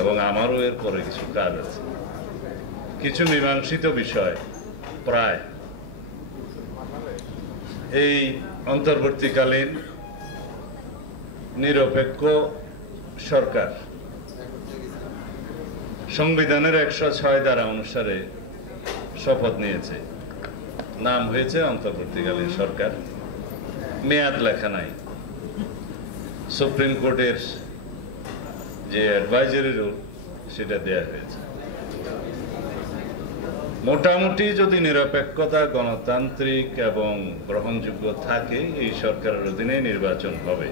এবং আমারও এরপরে কিছু কাজ আছে। কিছু মীমাংসিত বিষয় প্রায় এই অন্তর্বর্তীকালীন নিরপেক্ষ সরকার সংবিধানের 106 ধারা অনুসারে শপথ নিয়েছে, নাম হয়েছে অন্তর্বর্তীকালীন সরকার, মেয়াদ লেখা নাই। সুপ্রিম কোর্টের যে অ্যাডভাইজারি রুল সেটা দেয়া হয়েছে। মোটামুটি যদি নিরপেক্ষতা, গণতান্ত্রিক এবং গ্রহণযোগ্য থাকে, এই সরকারের অধীনে নির্বাচন হবে,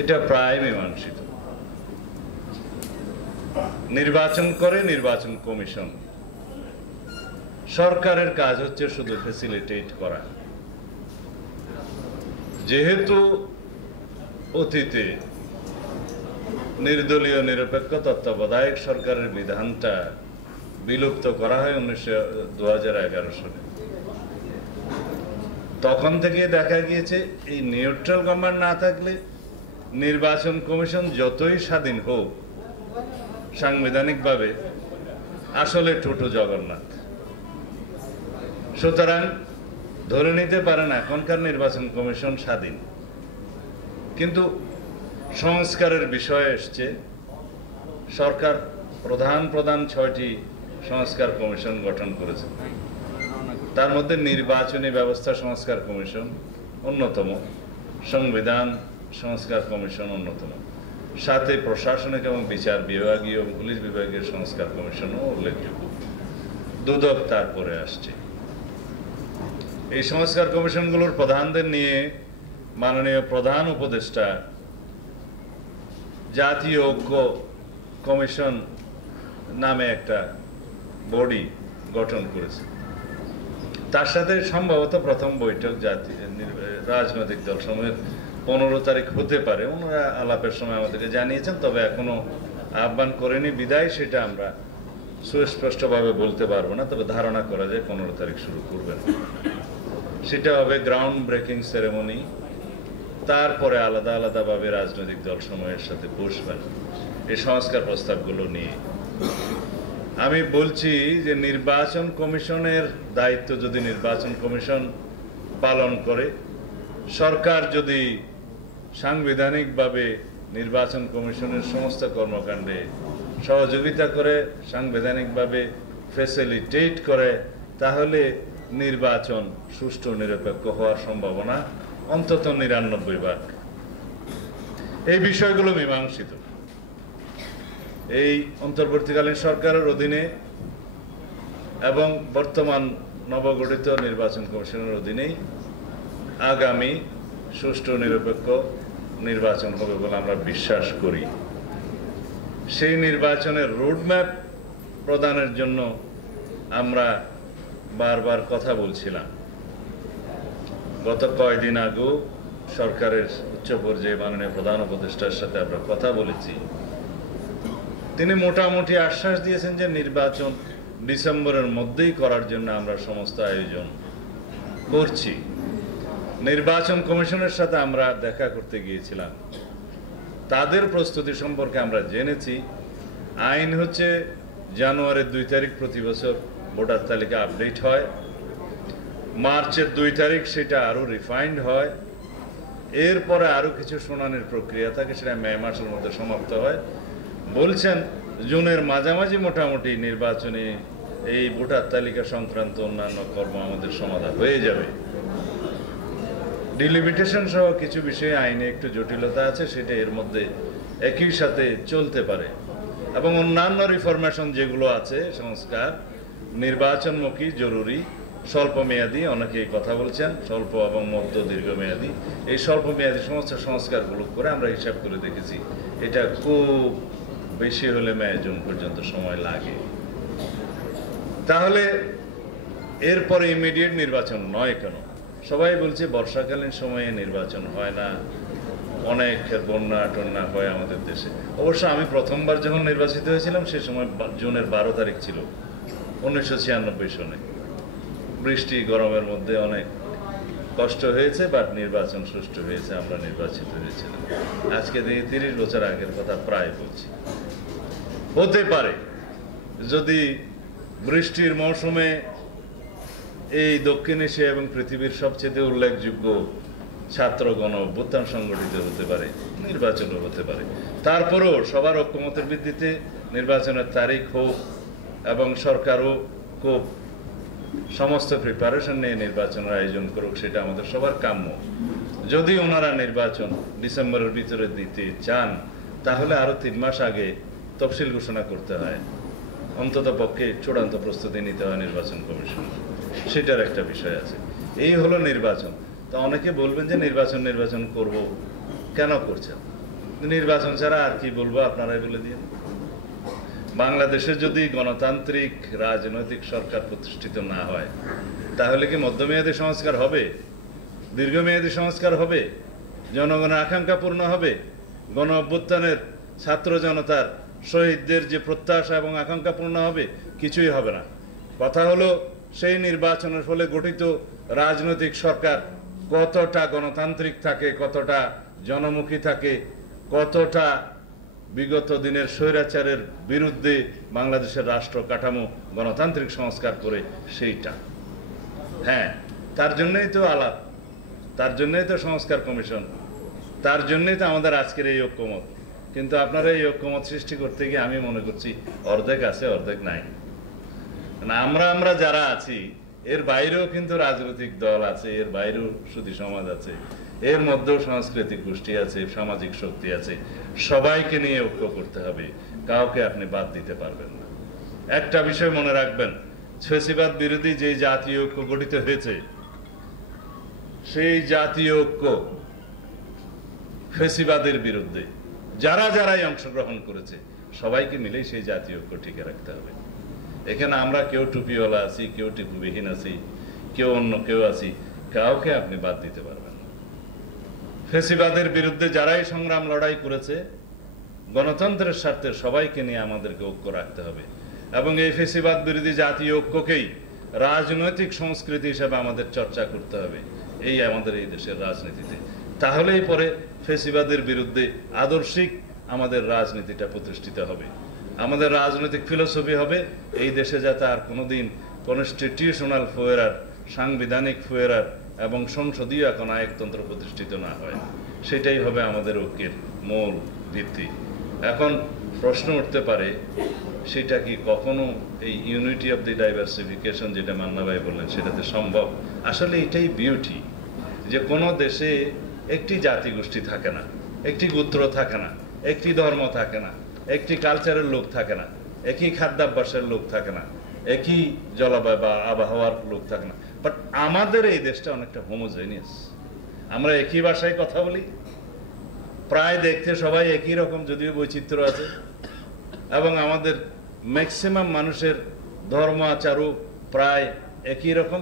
এটা প্রায় মীমাংসিত। নির্বাচন করে নির্বাচন কমিশন, সরকারের কাজ হচ্ছে শুধু ফ্যাসিলিটেট করা। যেহেতু অতীতে নির্দলীয় নিরপেক্ষ তত্ত্বাবধায়ক সরকারের বিধানটা বিলুপ্ত করা হয় 2011 সালে, তখন থেকে দেখা গিয়েছে এই নিউট্রাল গভর্নমেন্ট না থাকলে নির্বাচন কমিশন যতই স্বাধীন হোক, সাংবিধানিকভাবে আসলে টোটো জগন্নাথ। সুতরাং ধরে নিতে পারেন এখনকার নির্বাচন কমিশন স্বাধীন, কিন্তু সংস্কারের বিষয় এসছে, সরকার প্রধান 6টি সংস্কার কমিশন গঠন করেছে। তার মধ্যে নির্বাচনী ব্যবস্থা সংস্কার কমিশন অন্যতম, সংবিধান সংস্কার কমিশন অন্যতম, সাথে প্রশাসনিক এবং বিচার বিভাগীয় পুলিশ বিভাগের সংস্কার কমিশনও উল্লেখযোগ্য। দুদক তারপরে আসছে। এই সংস্কার কমিশনগুলোর প্রধানদের নিয়ে মাননীয় প্রধান উপদেষ্টা জাতীয় ঐক্য কমিশন নামে একটা বডি গঠন করেছে। তার সাথে সম্ভবত প্রথম বৈঠক রাজনৈতিক দল সমূহের 15 তারিখ হতে পারে, ওনারা আলাপের সময় আমাদেরকে জানিয়েছেন, তবে এখনো আহ্বান করেনি বিদায় সেটা আমরা সুস্পষ্টভাবে বলতে পারবো না, তবে ধারণা করা যায় 15 তারিখ শুরু করবেন। সেটা হবে গ্রাউন্ড ব্রেকিং সেরেমনি, তারপরে আলাদা আলাদাভাবে রাজনৈতিক দল সমূহের সাথে বসবেন এই সংস্কার প্রস্তাবগুলো নিয়ে। আমি বলছি যে নির্বাচন কমিশনের দায়িত্ব যদি নির্বাচন কমিশন পালন করে, সরকার যদি সাংবিধানিকভাবে নির্বাচন কমিশনের সমস্ত কর্মকাণ্ডে সহযোগিতা করে, সাংবিধানিকভাবে ফ্যাসিলিটেট করে, তাহলে নির্বাচন সুষ্ঠু নিরপেক্ষ হওয়ার সম্ভাবনা অন্তত 99 এই বিষয়গুলো মীমাংসিত। এই অন্তর্বর্তীকালীন সরকারের অধীনে এবং বর্তমান নবগঠিত নির্বাচন কমিশনের অধীনেই আগামী সুষ্ঠু নিরপেক্ষ নির্বাচন হবে বলে আমরা বিশ্বাস করি। সেই নির্বাচনের রোডম্যাপ প্রদানের জন্য আমরা বারবার কথা বলছিলাম। গত কয়েকদিন আগেও সরকারের উচ্চ পর্যায়ে মাননীয় প্রধান উপদেষ্টার সাথে আমরা কথা বলেছি। তিনি মোটামুটি আশ্বাস দিয়েছেন যে নির্বাচন ডিসেম্বরের মধ্যেই করার জন্য আমরা সমস্ত আয়োজন করছি। নির্বাচন কমিশনের সাথে আমরা দেখা করতে গিয়েছিলাম, তাদের প্রস্তুতি সম্পর্কে আমরা জেনেছি। আইন হচ্ছে জানুয়ারির 2 তারিখ প্রতি বছর ভোটার তালিকা আপডেট হয়, মার্চের 2 তারিখ সেটা আরো রিফাইন্ড হয়, এরপরে আরো কিছু শুনানির প্রক্রিয়া থাকে, সেটা মে মাসের মধ্যে সমাপ্ত হয়। বলছেন জুনের মাঝামাঝি মোটামুটি নির্বাচনে এই ভোটার তালিকা সংক্রান্ত অন্যান্য কর্ম আমাদের সমাধান হয়ে যাবে। ডিলিমিটেশন সহ কিছু বিষয়ে আইনে একটু জটিলতা আছে, সেটা এর মধ্যে একই সাথে চলতে পারে। এবং অন্যান্য রিফরমেশন যেগুলো আছে সংস্কার, নির্বাচনমুখী, জরুরি, স্বল্প মেয়াদী, অনেকেই কথা বলছেন স্বল্প এবং মধ্য দীর্ঘ মেয়াদী। এই স্বল্প মেয়াদী সমস্ত সংস্কারগুলো করে আমরা হিসাব করে দেখেছি এটা খুব বেশি হলে মে জুন পর্যন্ত সময় লাগে। তাহলে এরপরে ইমিডিয়েট নির্বাচন নয় কেন? সবাই বলছে বর্ষাকালীন সময়ে নির্বাচন হয় না, অনেক বন্যা টন্যা হয় আমাদের দেশে। অবশ্য আমি প্রথমবার যখন নির্বাচিত হয়েছিলাম সে সময় জুনের 12 তারিখ ছিল 1996 সনে। বৃষ্টি গরমের মধ্যে অনেক কষ্ট হয়েছে, বাট নির্বাচন সুষ্ঠু হয়েছে, আমরা নির্বাচিত হয়েছিলাম। আজকে 30 বছর আগের কথা প্রায় বলছি। হতে পারে যদি বৃষ্টির মৌসুমে এই দক্ষিণ এশিয়া এবং পৃথিবীর সবচেয়ে উল্লেখযোগ্য ছাত্র গণ অভ্যুত্থান সংগঠিত হতে পারে, নির্বাচনও হতে পারে। তারপরেও সবার ঐক্যমতের ভিত্তিতে নির্বাচনের তারিখ হোক এবং সরকারও খুব সমস্ত প্রিপারেশন নিয়ে নির্বাচনের আয়োজন করুক, সেটা আমাদের সবার কাম্য। যদি ওনারা নির্বাচন ডিসেম্বরের ভিতরে দিতে চান, তাহলে আরো 3 মাস আগে তফসিল ঘোষণা করতে হয়, অন্তত পক্ষে চূড়ান্ত প্রস্তুতি নিতে হয় নির্বাচন কমিশন, সেটার একটা বিষয় আছে। এই হলো নির্বাচন। তা অনেকে বলবেন যে নির্বাচন করব, কেন করছেন? নির্বাচন ছাড়া আর কি বলবো, আপনারাই বলে দিন। বাংলাদেশে যদি গণতান্ত্রিক রাজনৈতিক সরকার প্রতিষ্ঠিত না হয়, তাহলে কি মধ্যমেয়াদী সংস্কার হবে? দীর্ঘমেয়াদী সংস্কার হবে? জনগণের আকাঙ্ক্ষা পূর্ণ হবে? গণ অভ্যুত্থানের ছাত্র জনতার শহীদদের যে প্রত্যাশা এবং আকাঙ্ক্ষা পূর্ণ হবে? কিছুই হবে না। কথা হলো সেই নির্বাচনের ফলে গঠিত রাজনৈতিক সরকার কতটা গণতান্ত্রিক থাকে, কতটা জনমুখী থাকে, কতটা বিগত দিনের স্বৈরাচারের বিরুদ্ধে বাংলাদেশের রাষ্ট্র কাঠামো গণতান্ত্রিক সংস্কার করে, সেইটা। হ্যাঁ, তার জন্যই তো আলাপ, তার জন্যই তো সংস্কার কমিশন, তার জন্যই তো আমাদের আজকের এই ঐক্যমত। কিন্তু আপনারা এই ঐক্যমত সৃষ্টি করতে গিয়ে আমি মনে করছি অর্ধেক আছে, অর্ধেক নাই। আমরা যারা আছি, এর বাইরেও কিন্তু রাজনৈতিক দল আছে, এর বাইরেও সুধী সমাজ আছে, এর মধ্যেও সাংস্কৃতিক গোষ্ঠী আছে, সামাজিক শক্তি আছে। সবাইকে নিয়ে ঐক্য করতে হবে, কাউকে আপনি বাদ দিতে পারবেন না। একটা বিষয় মনে রাখবেন, ফ্যাসিবাদ বিরোধী যে জাতীয় ঐক্য গঠিত হয়েছে, সেই জাতীয় ঐক্য ফ্যাসিবাদের বিরুদ্ধে যারাই অংশগ্রহণ করেছে, সবাইকে মিলেই সেই জাতীয় ঐক্য টিকে রাখতে হবে। এখানে আমরা কেউ টুপিওয়ালা আছি, কেউ টিপুবিহীন আছি, কেউ অন্য কেউ আছি, কাউকে আপনি বাদ দিতে পারবেন না। ফ্যাসিবাদের বিরুদ্ধে যারাই সংগ্রাম লড়াই করেছে, গণতন্ত্রের স্বার্থে সবাইকে নিয়ে আমাদেরকে ঐক্য রাখতে হবে এবং এই ফ্যাসিবাদ বিরোধী জাতীয় ঐক্যকেই রাজনৈতিক সংস্কৃতি হিসেবে আমাদের চর্চা করতে হবে এই আমাদের এই দেশের রাজনীতিতে। তাহলেই পরে ফ্যাসিবাদের বিরুদ্ধে আদর্শিক আমাদের রাজনীতিটা প্রতিষ্ঠিত হবে। আমাদের রাজনৈতিক ফিলোসফি হবে এই দেশে যাতে আর কোনোদিন কনস্টিটিউশনাল ফোয়ারার, সাংবিধানিক ফোয়ারার এবং সংসদীয় এখন নায়কতন্ত্র প্রতিষ্ঠিত না হয়। সেটাই হবে আমাদের ঐক্যের মূল ভিত্তি। এখন প্রশ্ন উঠতে পারে, সেটা কি কখনো এই ইউনিটি অফ দি ডাইভার্সিফিকেশন যেটা মান্না ভাই বললেন, সেটাতে সম্ভব? আসলে এটাই বিউটি, যে কোনো দেশে একটি জাতিগোষ্ঠী থাকে না, একটি গোত্র থাকে না, একটি ধর্ম থাকে না, একটি কালচারের লোক থাকে না, একই খাদ্যাভ্যাসের লোক থাকে না, একই জলবায়ু বা আবহাওয়ার লোক থাকে না। বাট আমাদের এই দেশটা অনেকটা হোমোজেনিয়াস। আমরা একই ভাষায় কথা বলি, প্রায় দেখতে সবাই একই রকম, যদিও বৈচিত্র্য আছে, এবং আমাদের ম্যাক্সিমাম মানুষের ধর্ম আচারও প্রায় একই রকম।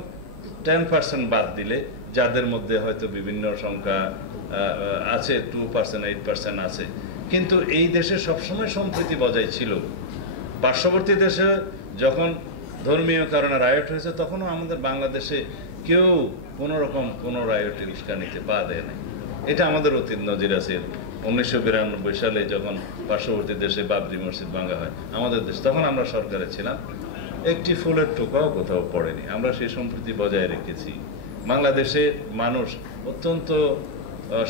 10% বাদ দিলে, যাদের মধ্যে হয়তো বিভিন্ন সংখ্যা আছে, 2%, 8% আছে, কিন্তু এই দেশে সবসময় সম্প্রীতি বজায় ছিল। পার্শ্ববর্তী দেশে যখন ধর্মীয় কারণে রায়ট হয়েছে, তখনও আমাদের বাংলাদেশে কেউ কোনো রকম কোনো রায়টের উস্কানিতে পা দেয় নাই। এটা আমাদের অতীত নজির আছে। 1992 সালে যখন পার্শ্ববর্তী দেশে বাবরি মসজিদ ভাঙা হয় আমাদের দেশ, তখন আমরা সরকারে ছিলাম, একটি ফুলের টোকাও কোথাও পড়েনি। আমরা সেই সম্প্রীতি বজায় রেখেছি। বাংলাদেশে মানুষ অত্যন্ত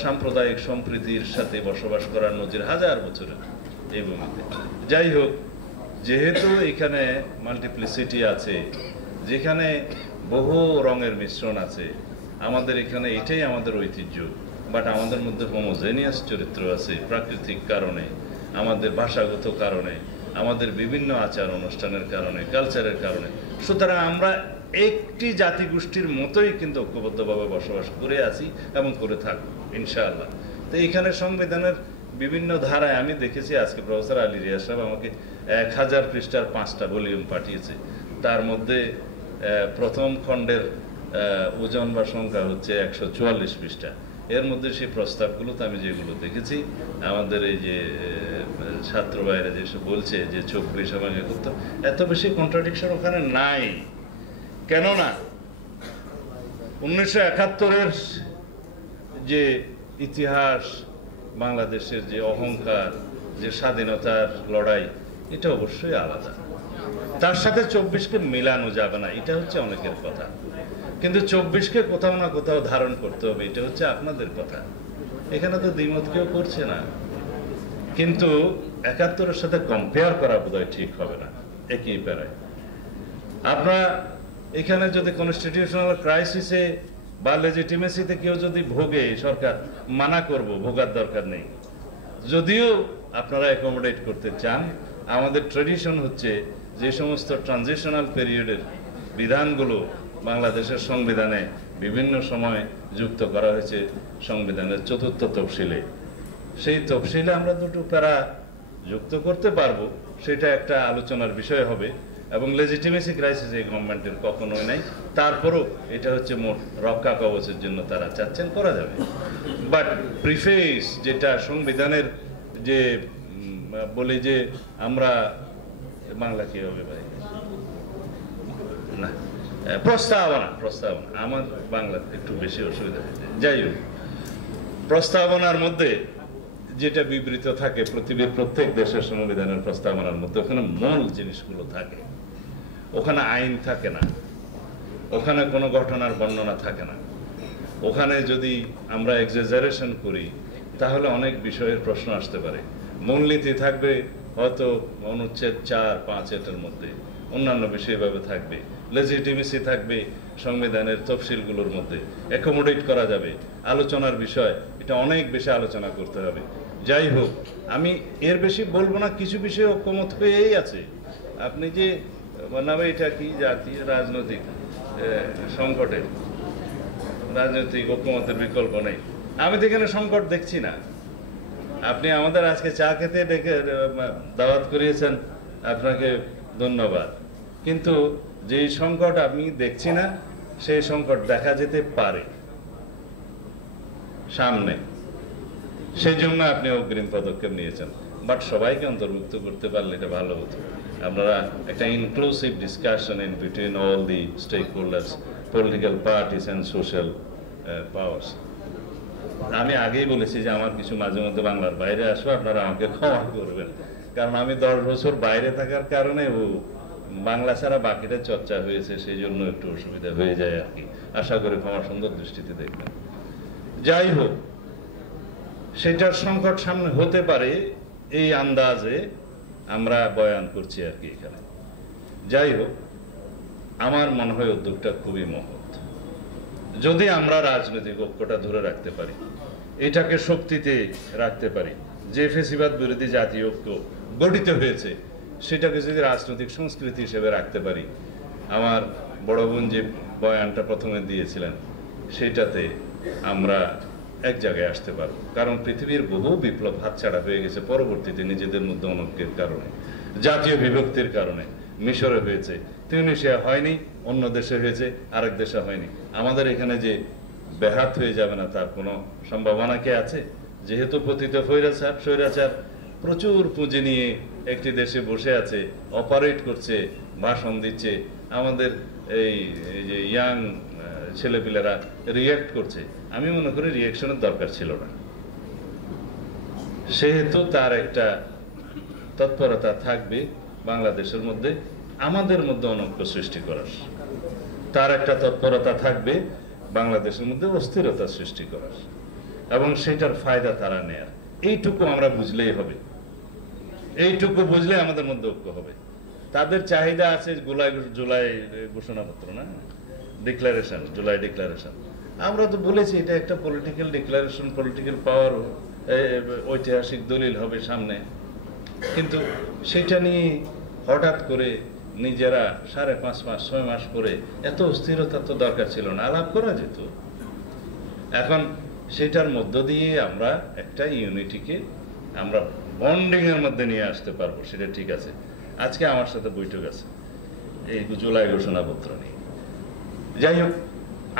সাম্প্রদায়িক সম্প্রীতির সাথে বসবাস করার নজির হাজার বছরের এই ভূমিতে। যাই হোক, যেহেতু এখানে মাল্টিপ্লিসিটি আছে, যেখানে বহু রঙের মিশ্রণ আছে, আমাদের এখানে এটাই আমাদের ঐতিহ্য। বাট আমাদের মধ্যে হোমোজেনিয়াস চরিত্র আছে প্রাকৃতিক কারণে, আমাদের ভাষাগত কারণে, আমাদের বিভিন্ন আচার অনুষ্ঠানের কারণে, কালচারের কারণে। সুতরাং আমরা একটি জাতিগোষ্ঠীর মতোই কিন্তু ঐক্যবদ্ধভাবে বসবাস করে আছি এবং করে থাকবো ইনশাআল্লাহ। তো এখানে সংবিধানের বিভিন্ন ধারায় আমি দেখেছি, আজকে প্রফেসর আলী রিয়াজ সাহেব আমাকে 1000 পৃষ্ঠার 5টা ভলিউম পাঠিয়েছে। তার মধ্যে প্রথম খণ্ডের ওজন বা সংখ্যা হচ্ছে 144 পৃষ্ঠা। এর মধ্যে সেই প্রস্তাবগুলোতে আমি যেগুলো দেখেছি, আমাদের এই যে ছাত্র ভাইরা যেসব বলছে যে 24 এবং 71, এত বেশি কন্ট্রাডিকশন ওখানে নাই। কেননা 1971-এর যে ইতিহাস, বাংলাদেশের যে অহংকার, যে স্বাধীনতার লড়াই, এটা অবশ্যই আলাদা। তার সাথে 24কে মেলানো যাবে না, এটা হচ্ছে অনেকের কথা। কিন্তু 24কে কোথাও না কোথাও ধারণ করতে হবে, এটা হচ্ছে আপনাদের কথা। এখানে তো দ্বিমত কেউ করছে না, কিন্তু 71-এর সাথে কম্পেয়ার করা বোধহয় ঠিক হবে না একই প্যারায়। আপনারা এখানে যদি কনস্টিটিউশনাল ক্রাইসিসে বা লেজিটিমেসিতে কেউ যদি ভোগে, সরকার মানা করব, ভোগার দরকার নেই। যদিও আপনারা অ্যাকোমোডেট করতে চান, আমাদের ট্রেডিশন হচ্ছে যে সমস্ত ট্রানজিশনাল পিরিয়ডের বিধানগুলো বাংলাদেশের সংবিধানে বিভিন্ন সময় যুক্ত করা হয়েছে সংবিধানের 4র্থ তফসিলে, সেই তফসিলে আমরা দুটো প্যারা যুক্ত করতে পারবো, সেটা একটা আলোচনার বিষয় হবে। এবং লেজিটিমেসি ক্রাইসিস এই গভর্নমেন্টের কখনোই নাই, তারপরও এটা হচ্ছে মোট রক্ষা কবচের জন্য তারা চাচ্ছেন, করা যাবে। বাট প্রিফেস যেটা সংবিধানের যে বলি যে আমরা বাংলা কি হবে ভাই, না প্রস্তাবনা, আমার বাংলা একটু বেশি অসুবিধা হয়েছে। যাই হোক, প্রস্তাবনার মধ্যে যেটা বিবৃত থাকে পৃথিবীর প্রত্যেক দেশের সংবিধানের প্রস্তাবনার মধ্যে, ওখানে মূল জিনিসগুলো থাকে, ওখানে আইন থাকে না, ওখানে কোনো ঘটনার বর্ণনা থাকে না। ওখানে যদি আমরা এক্সাজারেশন করি তাহলে অনেক বিষয়ের প্রশ্ন আসতে পারে। মূলনীতি থাকবে হয়তো অনুচ্ছেদ 4-5 এটার মধ্যে, অন্যান্য বিষয়ভাবে থাকবে, লেজিটিমেসি থাকবে সংবিধানের তফসিলগুলোর মধ্যে, অ্যাকোমোডেট করা যাবে, আলোচনার বিষয়, এটা অনেক বেশি আলোচনা করতে হবে। যাই হোক, আমি এর বেশি বলবো না, কিছু বিষয়ে ঐক্যমত হয়েই আছে। আপনি যে বানাবে এটা কি জাতীয় রাজনৈতিক সংকটে, রাজনৈতিক ঐক্যমতের বিকল্প নেই, আমি তো এখানে সংকট দেখছি না। আপনি আমাদের আজকে চা খেতে ডেকে দাওয়াত করিয়েছেন, আপনাকে ধন্যবাদ। কিন্তু যেই সংকট আমি দেখছি না, সেই সংকট দেখা যেতে পারে সামনে, সেই জন্য আপনি অগ্রিম পদক্ষেপ নিয়েছেন। বাট সবাইকে অন্তর্ভুক্ত করতে পারলে এটা ভালো হতো। আপনারা একটা inclusive discussion in between all the stakeholders, political parties and social powers. আমি আগেই বলেছি যে আমার কিছু মাঝে মধ্যে বাংলার বাইরে আসবো, আপনারা আমাকে ক্ষমা করবেন, কারণ আমি 10 বছর বাইরে থাকার কারণে বাংলা ছাড়া বাকিটা চর্চা হয়েছে, সেই জন্য একটু অসুবিধা হয়ে যায় আর কি। আশা করি ক্ষমা সুন্দর দৃষ্টিতে দেখবেন। যাই হোক, সেটার সংকট সামনে হতে পারে এই আন্দাজে আমরা বয়ান করছি আর কি এখানে। যাই হোক, আমার মনে হয় উদ্যোগটা খুবই মহৎ। যদি আমরা রাজনৈতিক ঐক্যটা ধরে রাখতে পারি, এটাকে শক্তিতে রাখতে পারি, যে ফেসিবাদ বিরোধী জাতীয় ঐক্য গঠিত হয়েছে সেটাকে যদি রাজনৈতিক সংস্কৃতি হিসেবে রাখতে পারি, আমার বড় বোন যে বয়ানটা প্রথমে দিয়েছিলেন সেটাতে আমরা এক জায়গায় আসতে পারবো। কারণ পৃথিবীর বহু বিপ্লব হাতছাড়া হয়ে গেছে পরবর্তীতে নিজেদের মধ্যে অনৈক্যের কারণে, জাতীয় বিভক্তির কারণে। মিশরে হয়েছে, তিউনিসিয়া হয়নি, অন্য দেশে হয়েছে, আরেক দেশে হয়নি। আমাদের এখানে যে ব্যাহত হয়ে যাবে না তার কোনো সম্ভাবনা কি আছে? যেহেতু পতিত স্বৈরাচার প্রচুর পুঁজি নিয়ে একটি দেশে বসে আছে, অপারেট করছে, ভাষণ দিচ্ছে, আমাদের এই যে ইয়াং ছেলেপিলেরা রিয়্যাক্ট করছে। আমি মনে করি রিয়াকশনের দরকার ছিল না। সেহেতু তার একটা তৎপরতা থাকবে বাংলাদেশের মধ্যে আমাদের মধ্যে অনৈক্য সৃষ্টি করার, তার একটা তৎপরতা থাকবে বাংলাদেশের মধ্যে অস্থিরতা সৃষ্টি করার, এবং সেটার ফায়দা তারা নেয়ার। এইটুকু আমরা বুঝলেই হবে, এইটুকু বুঝলে আমাদের মধ্যে ঐক্য হবে। তাদের চাহিদা আছে জুলাই ঘোষণাপত্র, না ডিক্লারেশন, জুলাই ডিক্লারেশন। আমরা তো বলেছি এটা একটা পলিটিক্যাল ডিক্লারেশন, পলিটিক্যাল পাওয়ার, ঐতিহাসিক দলিল হবে সামনে। কিন্তু সেটা নিয়ে হঠাৎ করে নিজেরা 5.5 মাস 6 মাস পরে এত অস্থিরতা তো দরকার ছিল না, আলাপ করা যেত। এখন সেটার মধ্য দিয়ে আমরা একটা ইউনিটিকে আমরা বন্ডিং এর মধ্যে নিয়ে আসতে পারবো, সেটা ঠিক আছে। আজকে আমার সাথে বৈঠক আছে এই জুলাই ঘোষণাপত্র নিয়ে। যাই হোক,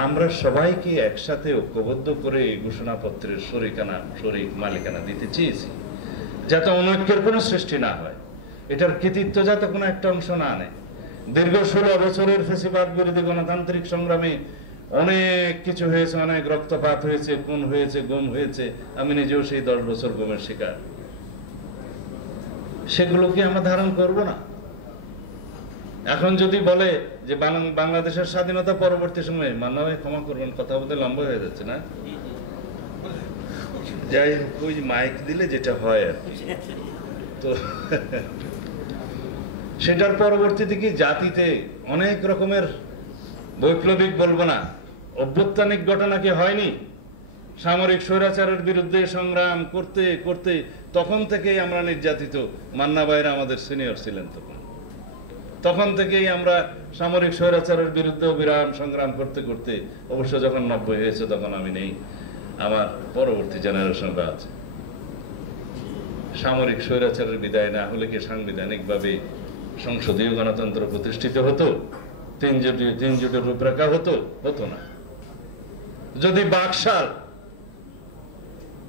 আমরা সবাইকে একসাথে ঐক্যবদ্ধ করে এই ঘোষণাপত্রের শরিক মালিকানা দিতে চেয়েছি, যাতে অনৈক্যের কোনো সৃষ্টি না হয়, এটার কৃতিত্ব যাতে কোনো একটা অংশ না নেয়। দীর্ঘ 16 বছরের ফ্যাসিবাদ বিরোধী গণতান্ত্রিক সংগ্রামে অনেক কিছু হয়েছে, অনেক রক্তপাত হয়েছে, খুন হয়েছে, গুম হয়েছে। আমি নিজেও সেই 10 বছর গুমের শিকার। সেগুলো কি আমরা ধারণ করব না? এখন যদি বলে যে বাংলাদেশের স্বাধীনতা পরবর্তী সময়ে, মান্না ভাই ক্ষমা করবেন, কথা বলতে লম্বা হয়ে যাচ্ছে না, যাই হোক, ওই মাইক দিলে যেটা হয় আর কি, তো সেটার পরবর্তীতে কি জাতিতে অনেক রকমের বৈপ্লবিক বলবো না, অভ্যুত্থানিক ঘটনা কি হয়নি? সামরিক স্বৈরাচারের বিরুদ্ধে সংগ্রাম করতে করতে তখন থেকেই আমরা নির্যাতিত। মান্না ভাইরা আমাদের সিনিয়র ছিলেন তখন থেকেই আমরা সামরিক স্বৈরাচারের বিরুদ্ধে অবিরাম সংগ্রাম করতে করতে, অবশ্য যখন 90 হয়েছে তখন আমি নেই, আমার পরবর্তী জেনারেশনরা আছে। সামরিক স্বৈরাচারের বিদায় না হলে কি সাংবিধানিকভাবে সংসদীয় গণতন্ত্র প্রতিষ্ঠিত হতো? তিন জোটের রূপরেখা হতো না। যদি বাকশাল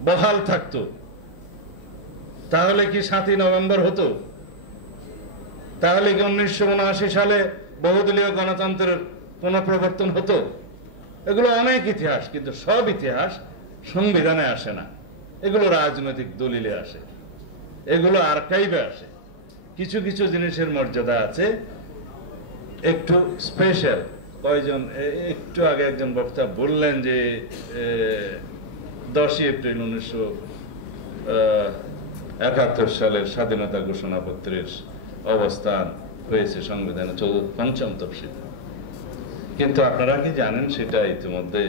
বহাল থাকতো তাহলে কি 7ই নভেম্বর হতো? তাহলে কি 1979 সালে বহুদলীয় গণতন্ত্রের পুনঃপ্রবর্তন হতো? এগুলো অনেক ইতিহাস, কিন্তু সব ইতিহাস সংবিধানে আসে না, এগুলো রাজনৈতিক দলিলে আসে, এগুলো আর্কাইভে আসে। কিছু কিছু জিনিসের মর্যাদা আছে, একটু স্পেশাল। কয়জন একটু আগে একজন বক্তা বললেন যে 10ই এপ্রিল 1971 সালের স্বাধীনতা ঘোষণাপত্রের অবস্থান হয়েছে সংবিধানে 5ম তফসিল, কিন্তু আপনারা কি জানেন সেটা ইতিমধ্যে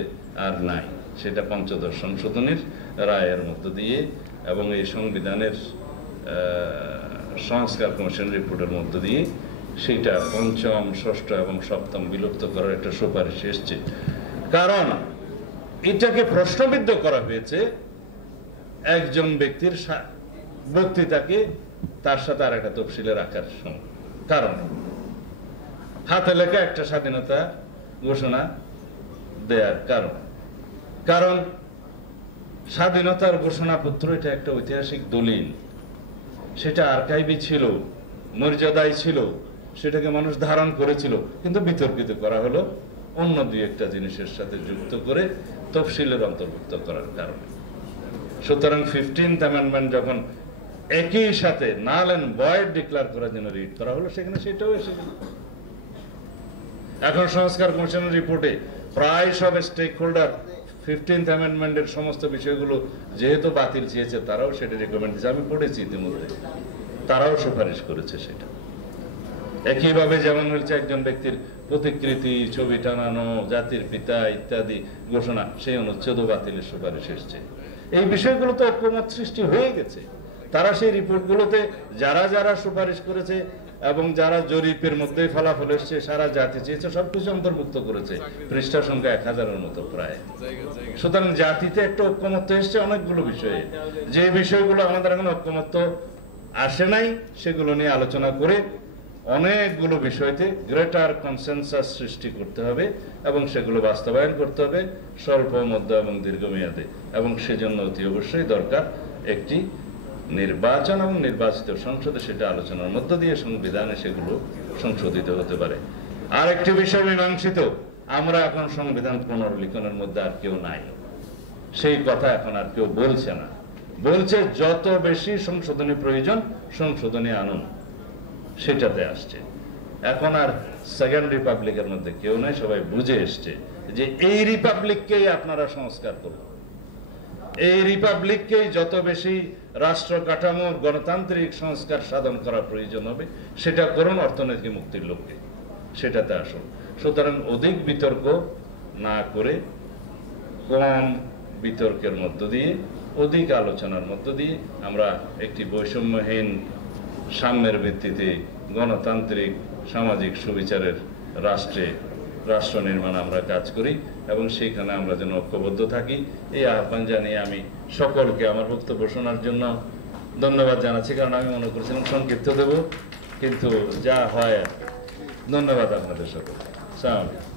আর নাই। সেটা 5ম সংশোধনীর রায়ের মধ্য দিয়ে এবং এই সংবিধানের সংস্কার কমিশন রিপোর্টের মধ্য দিয়ে সেটা 5ম, 6ষ্ঠ এবং 7ম বিলুপ্ত করার একটা সুপারিশ এসছে। কারণ এটাকে প্রশ্নবিদ্ধ করা হয়েছে একজন ব্যক্তির বক্তৃতাকে তার সাথে আর একটা তফসিলে রাখার কারণ, হাতে লেখা একটা স্বাধীনতা ঘোষণা দেয়ার কারণ স্বাধীনতার ঘোষণাপত্র এটা একটা ঐতিহাসিক দলিল, সেটা আর্কাইভে ছিল, মর্যাদায় ছিল, সেটাকে মানুষ ধারণ করেছিল, কিন্তু বিতর্কিত করা হলো অন্য 2-1টা জিনিসের সাথে যুক্ত করে তফসিলের অন্তর্ভুক্ত করার কারণে। সুতরাং 15th অ্যামেন্ডমেন্ট যখন একই সাথে নাল এন্ড ভয়েড ডিক্লেয়ার করার জন্য রিড করা হলো, সেখানে সেটাও এসে গেল। এখন সংস্কার কমিশনের রিপোর্টে প্রায় সব স্টেক হোল্ডার 15th অ্যামেন্ডমেন্টের সমস্ত বিষয়গুলো যেহেতু বাতিল চেয়েছে, তারাও সেটা রেকমেন্ড দিয়েছে। আমি পড়েছি ইতিমধ্যে, তারাও সুপারিশ করেছে সেটা। একইভাবে যেমন হচ্ছে একজন ব্যক্তির প্রতিকৃতি, ছবি টানানো, জাতির পিতা ইত্যাদি ঘোষণা, সেই অনুচ্ছেদ বাতিলের সুপারিশ এসছে। এই বিষয়গুলো তো ঐক্যমত সৃষ্টি হয়ে গেছে। তারা সেই রিপোর্টগুলোতে যারা যারা সুপারিশ করেছে এবং যারা জরিপের মধ্যে ফলাফল এসছে, সারা জাতি চেয়েছে, সবকিছু অন্তর্ভুক্ত করেছে। পৃষ্ঠা সংখ্যা 1000-এর মতো প্রায়। সুতরাং জাতিতে একটা ঐক্যমত্য এসছে অনেকগুলো বিষয়ে। যে বিষয়গুলো আমাদের এখন ঐক্যমত্য আসে নাই, সেগুলো নিয়ে আলোচনা করে অনেকগুলো বিষয়তে গ্রেটার কনসেনসাস সৃষ্টি করতে হবে এবং সেগুলো বাস্তবায়ন করতে হবে স্বল্প, মধ্য এবং দীর্ঘমেয়াদে। এবং সেজন্য অতি অবশ্যই দরকার একটি নির্বাচন এবং নির্বাচিত সংসদে সেটা আলোচনার মধ্য দিয়ে সংবিধানে সেগুলো সংশোধিত হতে পারে। আর একটি বিষয় মীমাংসিত, আমরা এখন সংবিধান পুনর্লিখনের মধ্যে আর কেউ নাই, সেই কথা এখন আর কেউ বলছে না। বলছে যত বেশি সংশোধনী প্রয়োজন সংশোধনী আনুন, সেটাতে আসছে। এখন আর সেকেন্ড রিপাবলিকের মধ্যে কেউ নাই, সবাই বুঝে এসছে যে এই রিপাবলিককেই আপনারা সংস্কার করুন, এই রিপাবলিককেই যত বেশি রাষ্ট্র কাঠামোর গণতান্ত্রিক সংস্কার সাধন করা প্রয়োজন হবে সেটা করুন অর্থনৈতিক মুক্তির লক্ষ্যে, সেটাতে আসুন। সুতরাং অধিক বিতর্ক না করে কম বিতর্কের মধ্য দিয়ে, অধিক আলোচনার মধ্য দিয়ে আমরা একটি বৈষম্যহীন সাম্যের ভিত্তিতে গণতান্ত্রিক সামাজিক সুবিচারের রাষ্ট্র নির্মাণে আমরা কাজ করি এবং সেইখানে আমরা যেন ঐক্যবদ্ধ থাকি, এই আহ্বান জানিয়ে আমি সকলকে আমার বক্তব্য শোনার জন্য ধন্যবাদ জানাচ্ছি। কারণ আমি মনে করছিলাম সংক্ষিপ্ত দেব, কিন্তু যা হয়। ধন্যবাদ আপনাদের সকলকে। আসসালামু আলাইকুম।